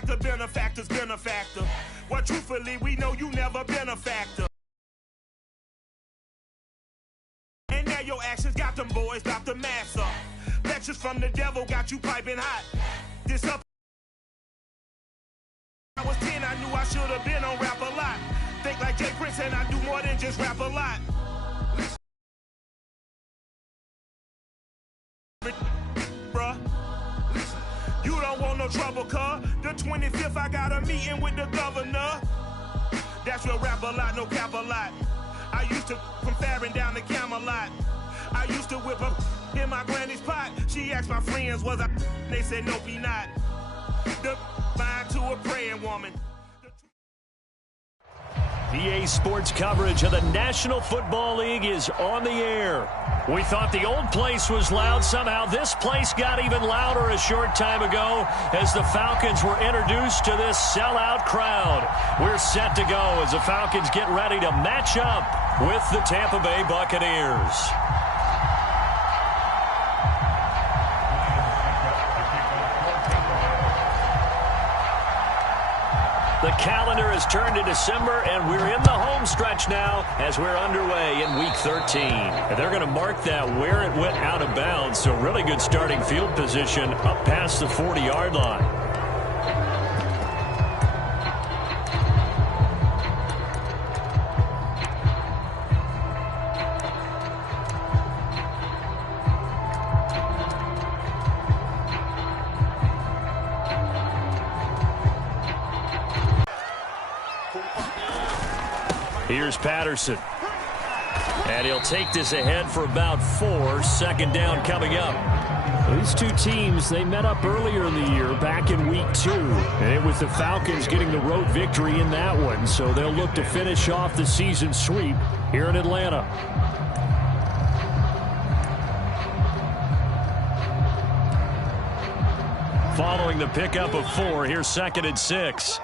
like the benefactor's benefactor. Well, truthfully, we know you never been a factor. And now your actions got them boys about to mass up. Lectures from the devil got you piping hot. This up. I was 10, I knew I should have been on rap a lot. Think like Jay Prince and I do more than just rap a lot. Bruh, you don't want no trouble, cuz. The 25th, I got a meeting with the governor. That's real rap a lot, no cap a lot. I used to from Farron down to Camelot. I used to whip up in my granny's pot. She asked my friends, was I? They said, nope, he not. The fine to a praying woman. EA Sports coverage of the National Football League is on the air. We thought the old place was loud. Somehow this place got even louder a short time ago as the Falcons were introduced to this sellout crowd. We're set to go as the Falcons get ready to match up with the Tampa Bay Buccaneers. The calendar has turned to December, and we're in the home stretch now as we're underway in Week 13. And they're going to mark that where it went out of bounds, so really good starting field position up past the 40-yard line. Here's Patterson. And he'll take this ahead for about 4. Second down coming up. These two teams, they met up earlier in the year back in Week 2. And it was the Falcons getting the road victory in that one. So they'll look to finish off the season sweep here in Atlanta. Following the pickup of 4, here's 2nd and 6.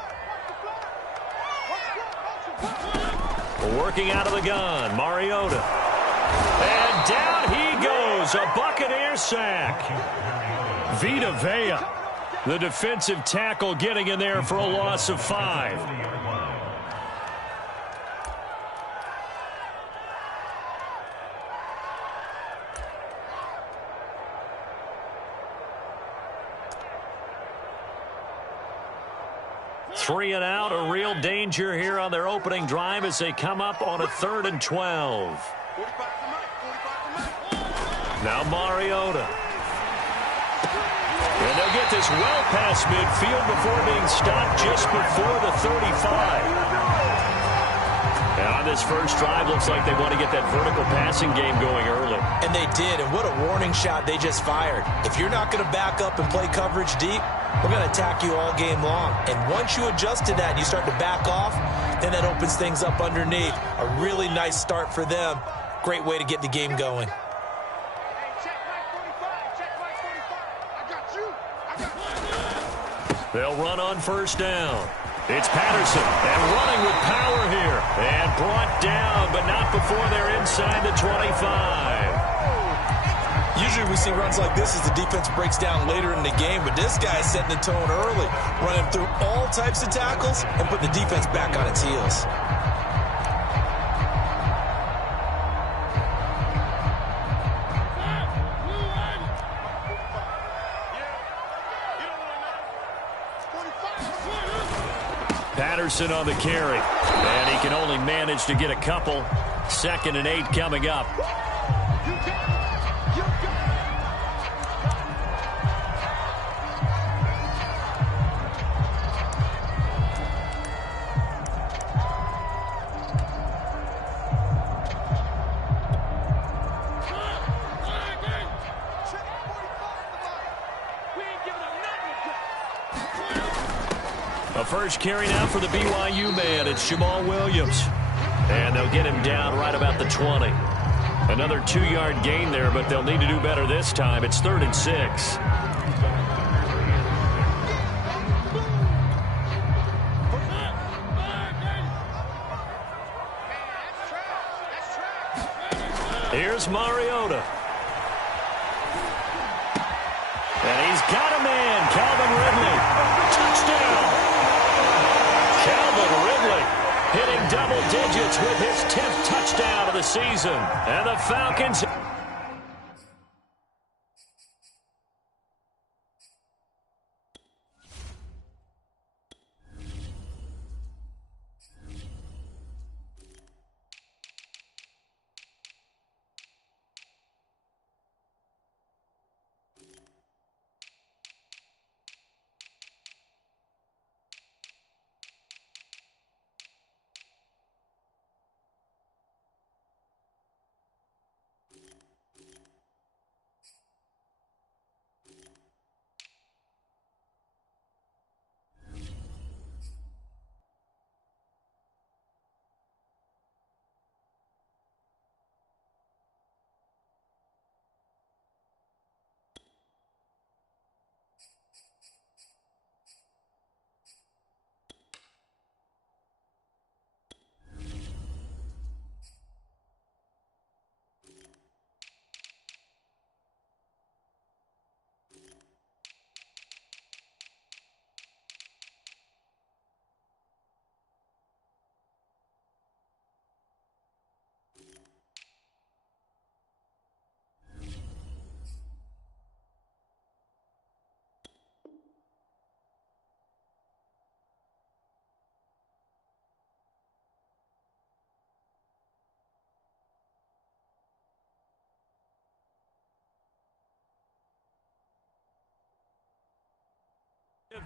Working out of the gun, Mariota. And down he goes, a Buccaneer sack. Vita Vea, the defensive tackle, getting in there for a loss of 5. Three and out, a real danger here on their opening drive as they come up on a 3rd and 12. Now Mariota. And they'll get this well past midfield before being stopped just before the 35. And on this first drive, looks like they want to get that vertical passing game going early. And they did, and what a warning shot they just fired. If you're not going to back up and play coverage deep, we're going to attack you all game long. And once you adjust to that and you start to back off, then that opens things up underneath. A really nice start for them. Great way to get the game going. They'll run on first down. It's Patterson, and running with power here. And brought down, but not before they're inside the 25. Usually we see runs like this as the defense breaks down later in the game, but this guy is setting the tone early, running through all types of tackles and putting the defense back on its heels. Patterson on the carry, and he can only manage to get a couple. 2nd and 8 coming up. A first carry now for the BYU man. It's Jamal Williams. And they'll get him down right about the 20. Another 2-yard gain there, but they'll need to do better this time. It's 3rd and 6. Here's Mariota. And he's got a man, Calvin Ridley. Touchdown. It's with his 10th touchdown of the season. And the Falcons...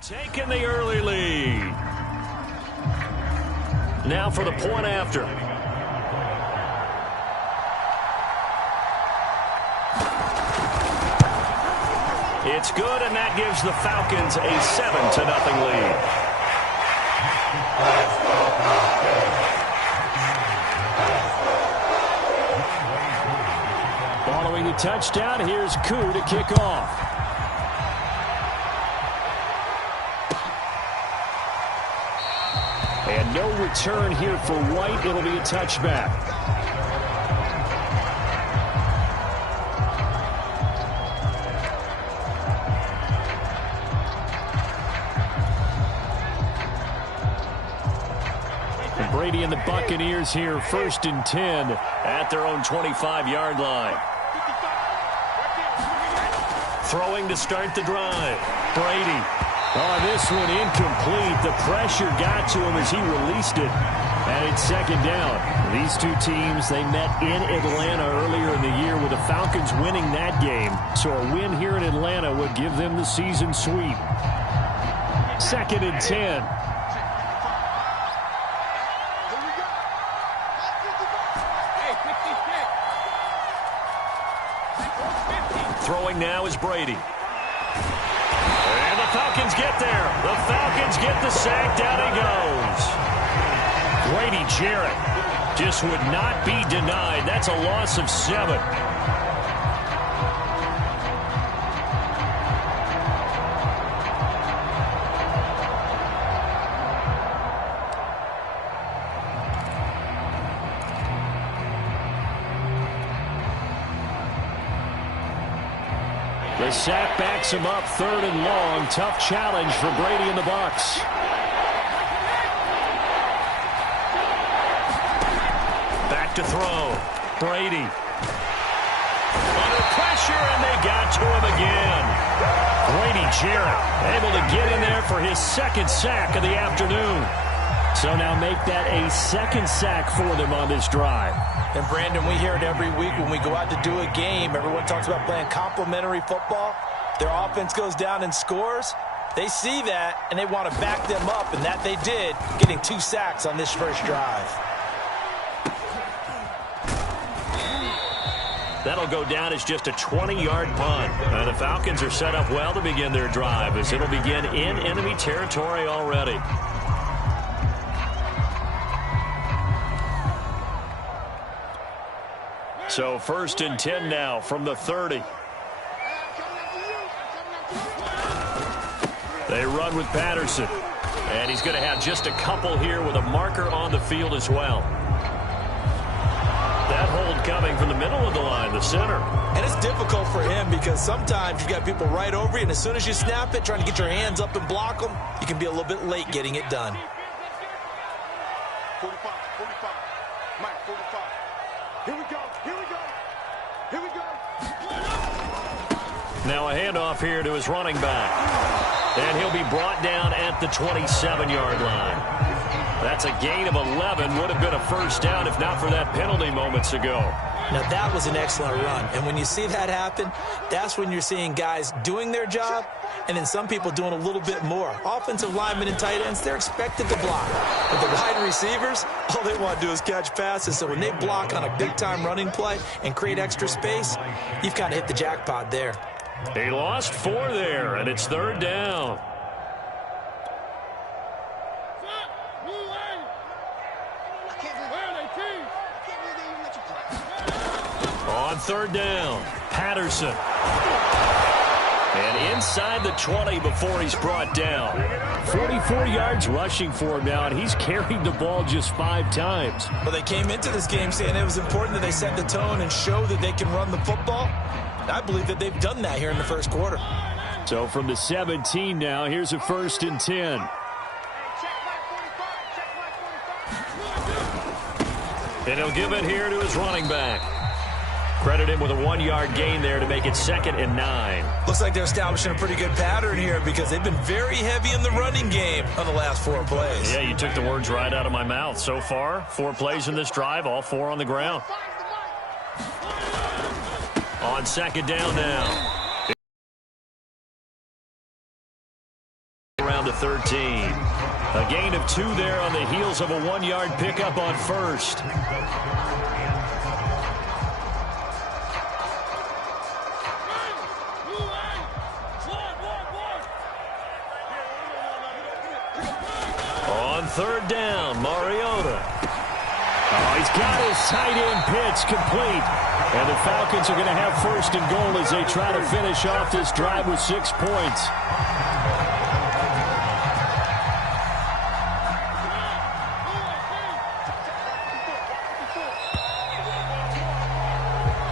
Taking the early lead. Now for the point after. It's good, and that gives the Falcons a 7-0 lead. Following the touchdown, here's Koo to kick off. And no return here for White. It'll be a touchback. And Brady and the Buccaneers here, 1st and 10 at their own 25-yard line. Throwing to start the drive. Brady. Oh, this one incomplete. The pressure got to him as he released it. And it's 2nd down. These two teams, they met in Atlanta earlier in the year with the Falcons winning that game. So a win here in Atlanta would give them the season sweep. 2nd and 10. Throwing now is Brady. Falcons get there. The Falcons get the sack. Down he goes. Grady Jarrett just would not be denied. That's a loss of 7. The sack backs him up, 3rd and long. Tough challenge for Brady and the Bucs. Back to throw. Brady. Under pressure, and they got to him again. Grady Jarrett able to get in there for his 2nd sack of the afternoon. So now make that a 2nd sack for them on this drive. And, Brandon, we hear it every week when we go out to do a game. Everyone talks about playing complementary football. Their offense goes down and scores. They see that, and they want to back them up, and that they did, getting 2 sacks on this first drive. That'll go down as just a 20-yard punt. The Falcons are set up well to begin their drive, as it'll begin in enemy territory already. So 1st and 10 now from the 30. They run with Patterson. And he's going to have just a couple here with a marker on the field as well. That hold coming from the middle of the line, the center. And it's difficult for him because sometimes you've got people right over you, and as soon as you snap it, trying to get your hands up and block them, you can be a little bit late getting it done. 45. Here we go. Here we go. Here we go. Now a handoff here to his running back. And he'll be brought down at the 27-yard line. That's a gain of 11. Would have been a first down if not for that penalty moments ago. Now, that was an excellent run. And when you see that happen, that's when you're seeing guys doing their job and then some people doing a little bit more. Offensive linemen and tight ends, they're expected to block. But the wide receivers, all they want to do is catch passes. So when they block on a big-time running play and create extra space, you've kind of hit the jackpot there. He lost 4 there, and it's 3rd down. On 3rd down, Patterson. And inside the 20 before he's brought down. 44 yards rushing for him now, and he's carried the ball just 5 times. Well, they came into this game saying it was important that they set the tone and show that they can run the football. I believe that they've done that here in the first quarter. So from the 17 now, here's a 1st and 10. And he'll give it here to his running back. Credit him with a 1-yard gain there to make it 2nd and 9. Looks like they're establishing a pretty good pattern here because they've been very heavy in the running game on the last 4 plays. Yeah, you took the words right out of my mouth. So far, 4 plays in this drive, all 4 on the ground. On 2nd down now. Around the 13. A gain of 2 there on the heels of a 1-yard pickup on 1st. On 3rd down, Mariota. Oh, he's got his tight end pitch complete. And the Falcons are going to have 1st and goal as they try to finish off this drive with 6 points.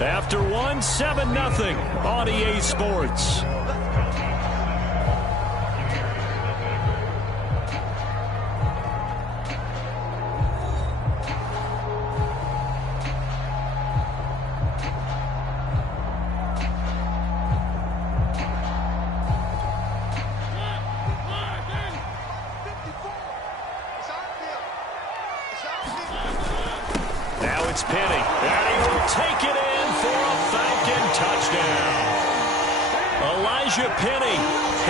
After 1, 7-0 on EA Sports. Now it's Penny, and he will take it in for a Falcon touchdown. Elijah Penny,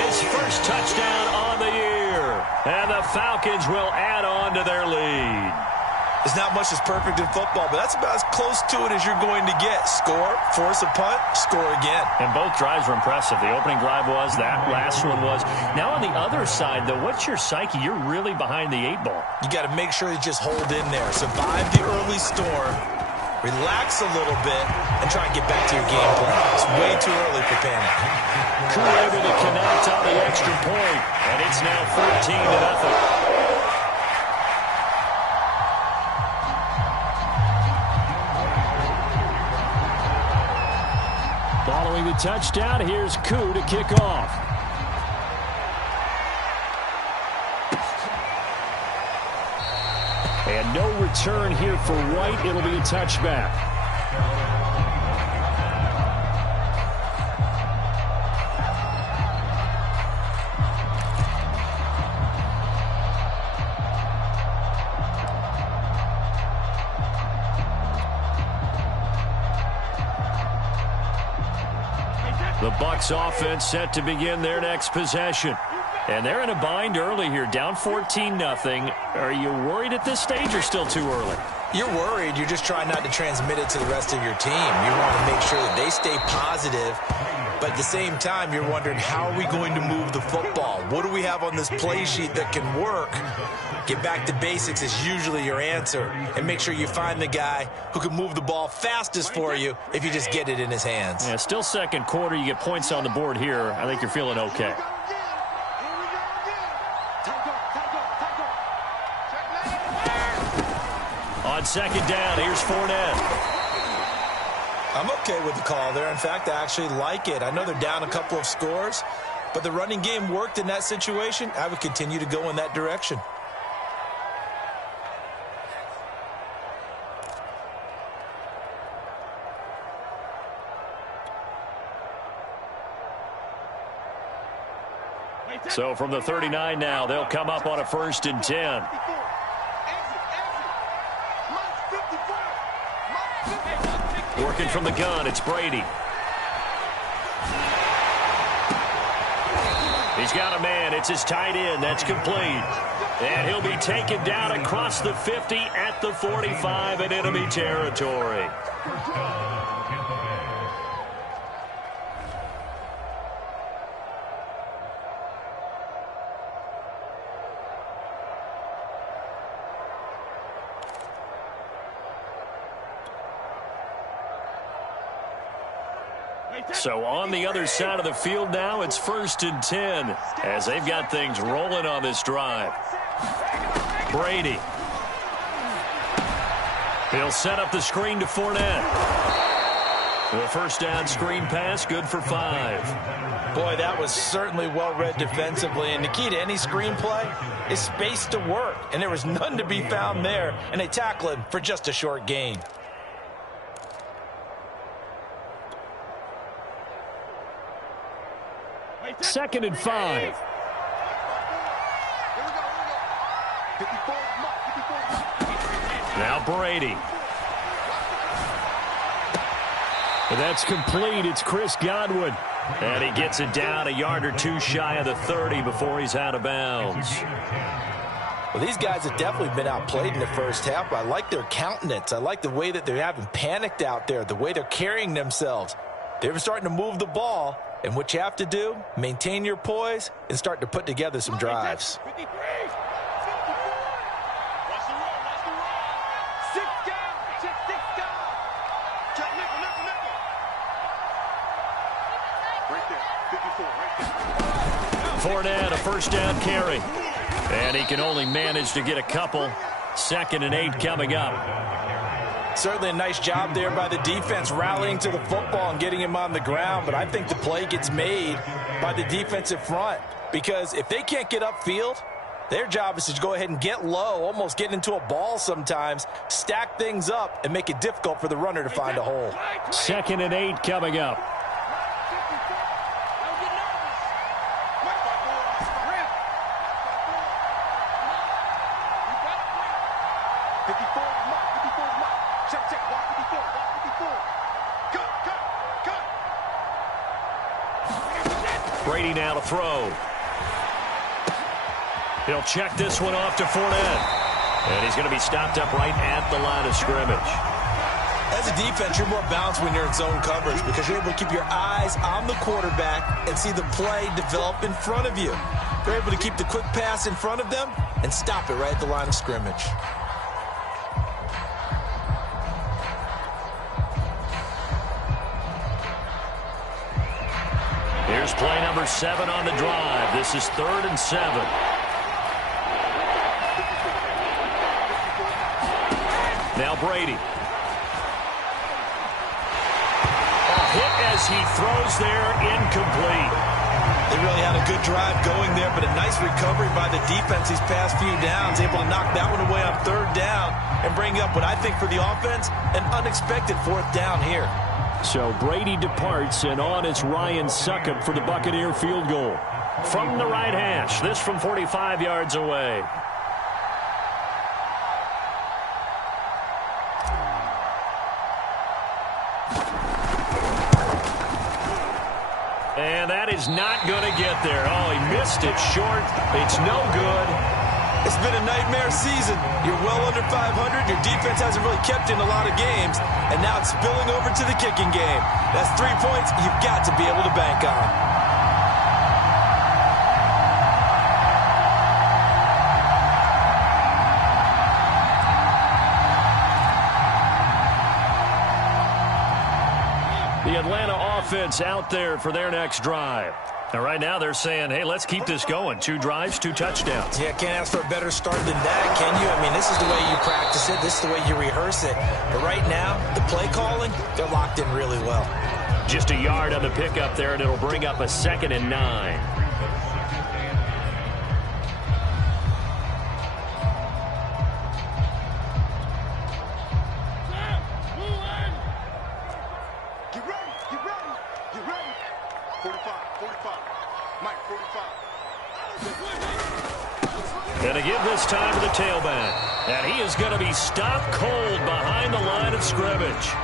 his first touchdown on the year. And the Falcons will add on to their lead. There's not much that's perfect in football, but that's about as close to it as you're going to get. Score, force a punt, score again. And both drives were impressive. The opening drive was, that last one was. Now on the other side, though, what's your psyche? You're really behind the 8 ball. You got to make sure you just hold in there. Survive the early storm, relax a little bit, and try and get back to your game plan. It's way too early for panic. Crew able to connect on the extra point, and it's now 14-0. Following the touchdown, here's Koo to kick off. And no return here for White. It'll be a touchback. The Bucs offense set to begin their next possession. And they're in a bind early here, down 14-0. Are you worried at this stage or still too early? You're worried. You're just trying not to transmit it to the rest of your team. You want to make sure that they stay positive. But at the same time, you're wondering, how are we going to move the football? What do we have on this play sheet that can work? Get back to basics is usually your answer. And make sure you find the guy who can move the ball fastest for you if you just get it in his hands. Yeah, still second quarter. You get points on the board here. I think you're feeling okay. On 2nd down, here's Fournette. I'm okay with the call there. In fact, I actually like it. I know they're down a couple of scores, but the running game worked in that situation. I would continue to go in that direction. So from the 39 now, they'll come up on a 1st and 10. Working from the gun, it's Brady. He's got a man. It's his tight end. That's complete. And he'll be taken down across the 50 at the 45 in enemy territory. So on the other side of the field now, it's 1st and 10 as they've got things rolling on this drive. Brady. He'll set up the screen to Fournette. The 1st down screen pass, good for 5. Boy, that was certainly well read defensively. And the key to any screenplay is space to work. And there was none to be found there. And they tackle him for just a short gain. Second and 5. Now Brady. That's complete. It's Chris Godwin. And he gets it down a yard or two shy of the 30 before he's out of bounds. Well, these guys have definitely been outplayed in the first half. I like their countenance. I like the way that they haven't panicked out there, the way they're carrying themselves. They're starting to move the ball. And what you have to do, maintain your poise and start to put together some drives. Fournette, a 1st down carry. And he can only manage to get a couple. 2nd and 8 coming up. Certainly a nice job there by the defense rallying to the football and getting him on the ground. But I think the play gets made by the defensive front. Because if they can't get upfield, their job is to go ahead and get low, almost get into a ball sometimes, stack things up, and make it difficult for the runner to find a hole. 2nd and 8 coming up. Brady now to throw. He'll check this one off to Fournette. And he's going to be stopped up right at the line of scrimmage. As a defense, you're more balanced when you're in zone coverage because you're able to keep your eyes on the quarterback and see the play develop in front of you. They're able to keep the quick pass in front of them and stop it right at the line of scrimmage. Here's play number 7 on the drive. This is 3rd and 7. Now Brady. A hit as he throws there, incomplete. They really had a good drive going there, but a nice recovery by the defense these past few downs, able to knock that one away on 3rd down and bring up what I think for the offense, an unexpected 4th down here. So Brady departs, and on it's Ryan Succop for the Buccaneer field goal. From the right hash, this from 45 yards away. And that is not going to get there. Oh, he missed it short. It's no good. It's been a nightmare season. You're well under 500. Your defense hasn't really kept in a lot of games. And now it's spilling over to the kicking game. That's 3 points you've got to be able to bank on. The Atlanta offense out there for their next drive. And right now they're saying, hey, let's keep this going. 2 drives, 2 touchdowns. Yeah, can't ask for a better start than that, can you? I mean, this is the way you practice it. This is the way you rehearse it. But right now, the play calling, they're locked in really well. Just a yard on the pickup there, and it'll bring up a 2nd and 9. And to give this time to the tailback. And he is going to be stopped cold behind the line of scrimmage.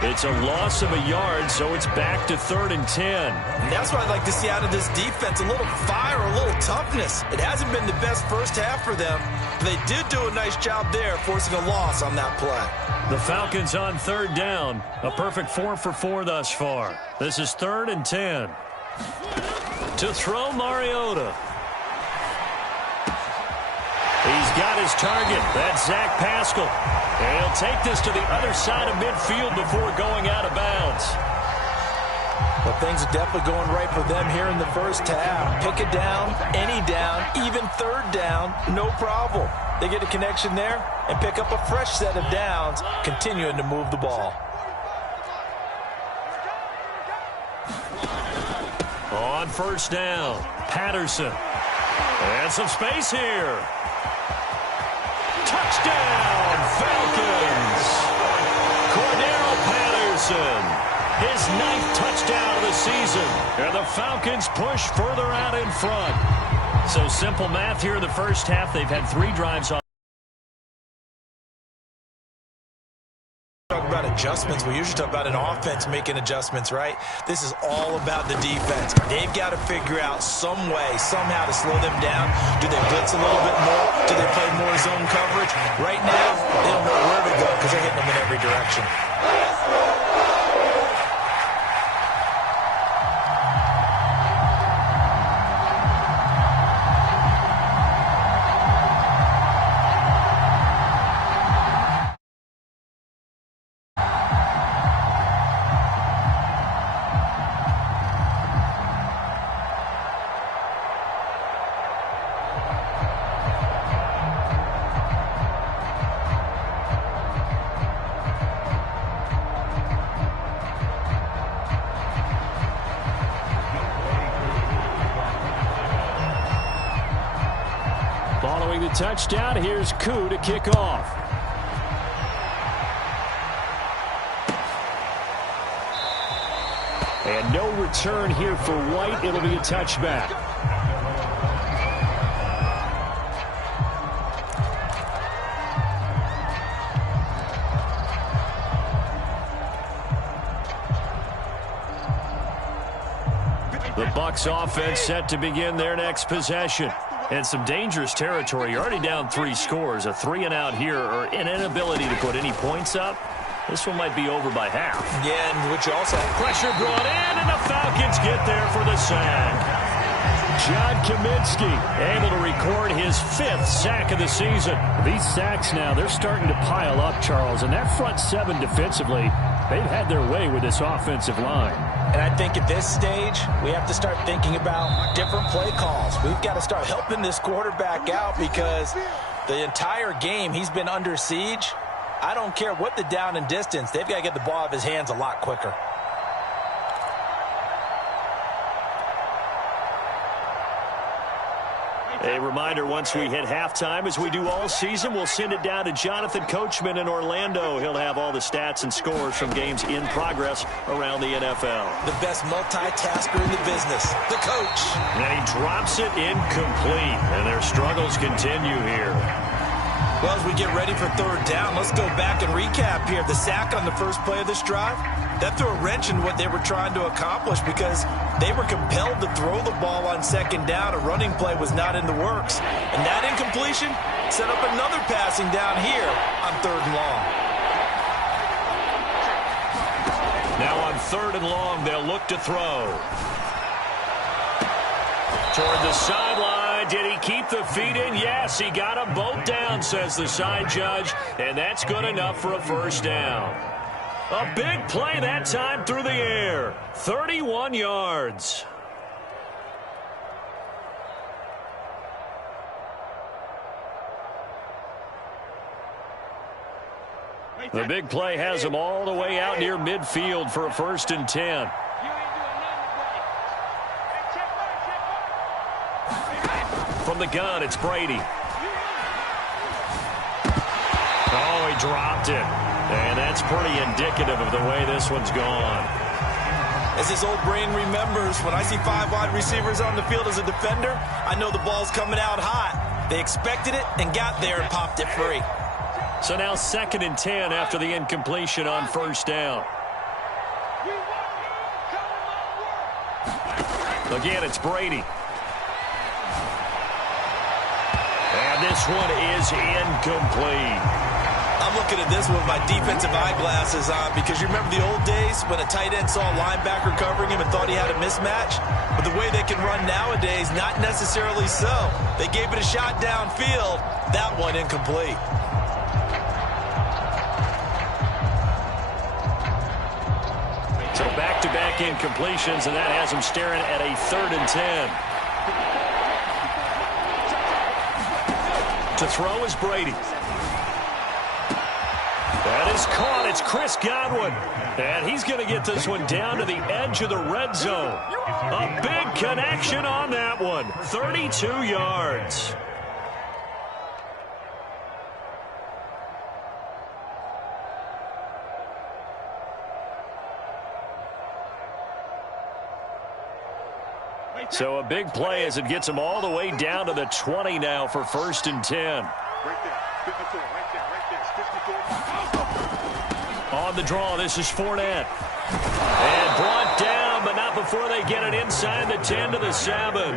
It's a loss of a yard, so it's back to 3rd and 10. And that's what I'd like to see out of this defense, a little fire, a little toughness. It hasn't been the best first half for them, but they did do a nice job there, forcing a loss on that play. The Falcons on 3rd down. A perfect 4 for 4 thus far. This is 3rd and 10. To throw, Mariota. He's got his target. That's Zach Pascal. And he'll take this to the other side of midfield before going out of bounds. Well, things are definitely going right for them here in the first half. Pick a down, any down, even 3rd down, no problem. They get a connection there and pick up a fresh set of downs, continuing to move the ball. On 1st down, Patterson. And some space here. Touchdown, Falcons! Cordero Patterson, his 9th touchdown of the season. And the Falcons push further out in front. So simple math here in the first half. They've had 3 drives on. Talk about adjustments. We usually talk about an offense making adjustments, right? This is all about the defense. They've got to figure out some way, somehow to slow them down. Do they blitz a little bit more? Do they play more zone coverage? Right now, they don't know where to go because they're hitting them in every direction. Following the touchdown, here's Koo to kick off. And no return here for White. It'll be a touchback. The Bucs offense set to begin their next possession. And some dangerous territory. You're already down 3 scores. A 3-and-out here, or an inability to put any points up. This one might be over by half. Yeah, and which also pressure brought in, and the Falcons get there for the sack. John Kaminsky able to record his 5th sack of the season. These sacks now, they're starting to pile up, Charles. And that front 7 defensively, they've had their way with this offensive line. And I think at this stage, we have to start thinking about different play calls. We've got to start helping this quarterback out because the entire game he's been under siege. I don't care what the down and distance. They've got to get the ball out of his hands a lot quicker. A reminder, once we hit halftime, as we do all season, we'll send it down to Jonathan Coachman in Orlando. He'll have all the stats and scores from games in progress around the NFL. The best multitasker in the business, the coach. And he drops it incomplete, and their struggles continue here. Well, as we get ready for 3rd down, let's go back and recap here. The sack on the first play of this drive, that threw a wrench in what they were trying to accomplish because they were compelled to throw the ball on 2nd down. A running play was not in the works. And that incompletion set up another passing down here on 3rd and long. Now on 3rd and long, they'll look to throw. Toward the sideline. Did he keep the feet in? Yes, he got them both down, says the side judge. And that's good enough for a 1st down. A big play that time through the air. 31 yards. The big play has him all the way out near midfield for a 1st and 10. From the gun, it's Brady. Oh, he dropped it. And that's pretty indicative of the way this one's gone. As his old brain remembers, when I see 5 wide receivers on the field as a defender, I know the ball's coming out hot. They expected it and got there and popped it free. So now 2nd and 10 after the incompletion on 1st down. Again, it's Brady. And this one is incomplete. I'm looking at this one with my defensive eyeglasses on because you remember the old days when a tight end saw a linebacker covering him and thought he had a mismatch? But the way they can run nowadays, not necessarily so. They gave it a shot downfield. That one incomplete. So back-to-back incompletions, and that has him staring at a 3rd and 10. To throw is Brady. That is caught. It's Chris Godwin. And he's going to get this one down to the edge of the red zone. A big connection on that one. 32 yards. So a big play as it gets him all the way down to the 20 now for 1st and 10. Right there, 54, right there, 54. On the draw, this is Fournette. And brought down, but not before they get it inside the 10 to the 7.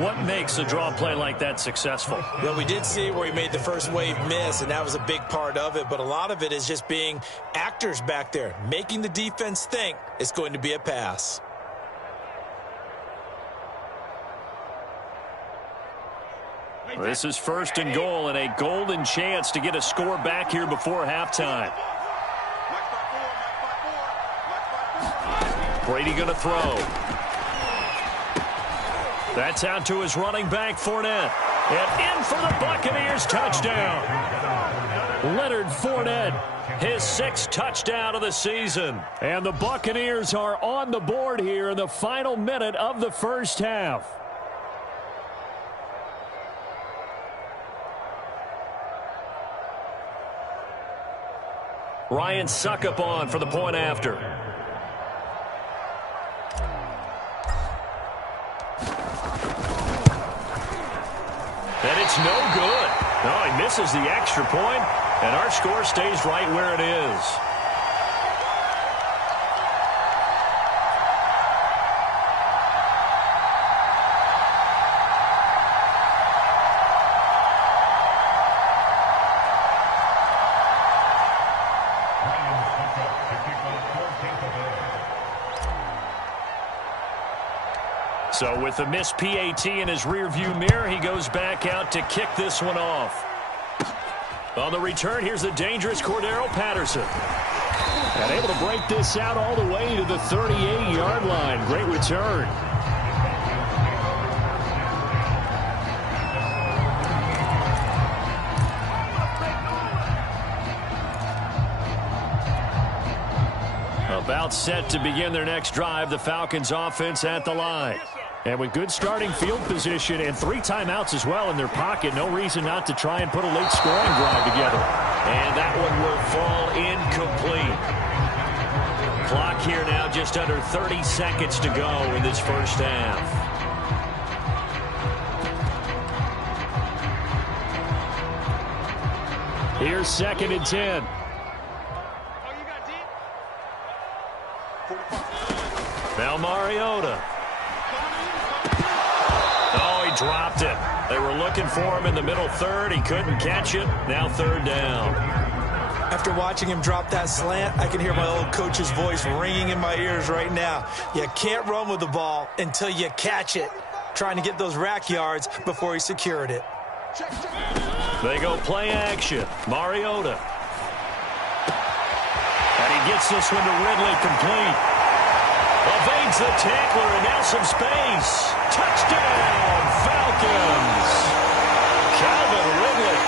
What makes a draw play like that successful? Well, we did see where he made the first wave miss, and that was a big part of it. But a lot of it is just being actors back there, making the defense think it's going to be a pass. This is 1st and goal and a golden chance to get a score back here before halftime. Brady going to throw. That's out to his running back, Fournette. And in for the Buccaneers touchdown. Leonard Fournette, his 6th touchdown of the season. And the Buccaneers are on the board here in the final minute of the 1st half. Ryan Suckup on for the point after. And it's no good. No, he misses the extra point, and our score stays right where it is. So with a missed PAT in his rearview mirror, he goes back out to kick this one off. On the return, here's the dangerous Cordero Patterson. And able to break this out all the way to the 38-yard line. Great return. About set to begin their next drive, the Falcons offense at the line. And with good starting field position and 3 timeouts as well in their pocket, no reason not to try and put a late scoring drive together. And that one will fall incomplete. Clock here now just under 30 seconds to go in this 1st half. Here's 2nd and 10. Now Mariota. Oh, he dropped it. They were looking for him in the middle 3rd. He couldn't catch it. Now 3rd down. After watching him drop that slant, I can hear my old coach's voice ringing in my ears right now. You can't run with the ball until you catch it. Trying to get those rack yards before he secured it. They go play action. Mariota. And he gets this one to Ridley complete. Evades the tackler and now some space. Touchdown, Falcons. Calvin Ridley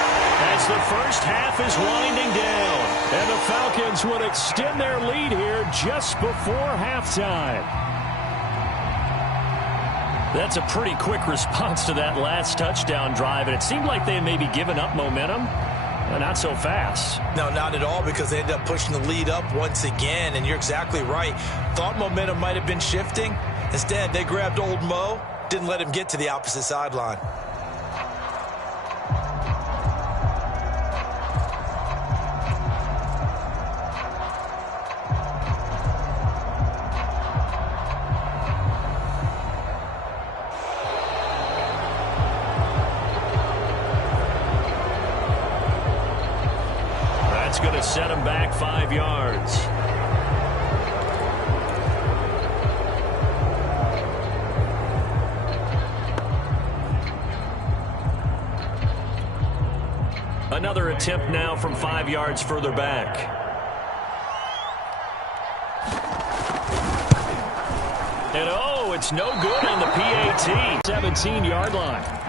as the 1st half is winding down. And the Falcons would extend their lead here just before halftime. That's a pretty quick response to that last touchdown drive, and it seemed like they may be giving up momentum. Not so fast. No, not at all, because they ended up pushing the lead up once again, and you're exactly right. Thought momentum might have been shifting. Instead, they grabbed old Mo, didn't let him get to the opposite sideline. That's going to set him back 5 yards. Another attempt now from 5 yards further back. And oh, it's no good on the PAT. 17-yard line.